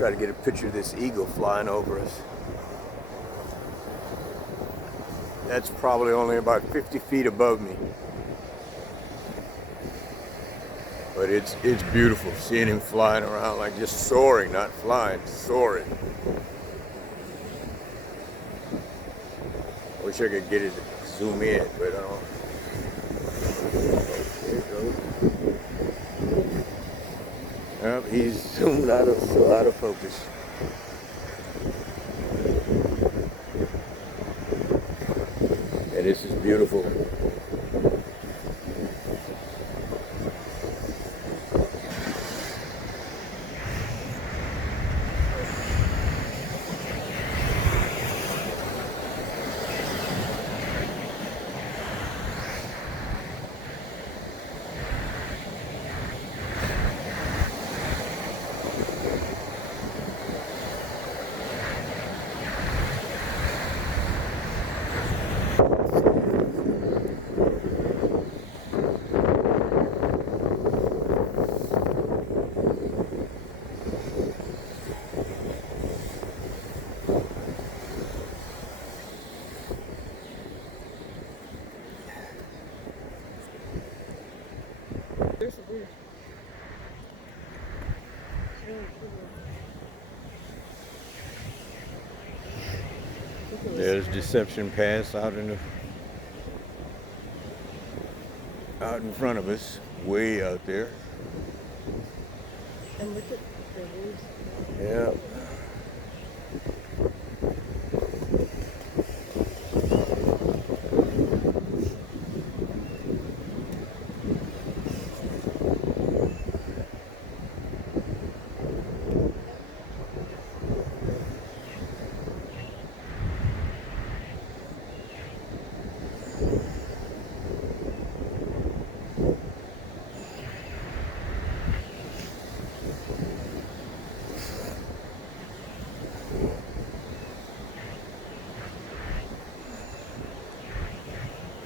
try to get a picture of this eagle flying over us. That's probably only about 50 feet above me. But it's beautiful seeing him flying around, like just soaring, not flying, soaring. I wish I could get it to zoom in, but I don't. There it goes. Yep, he's zoomed out of focus. And this is beautiful. There's a bridge. It's really cool. There's Deception Pass out in front of us, way out there. And look at the roofs. Yeah.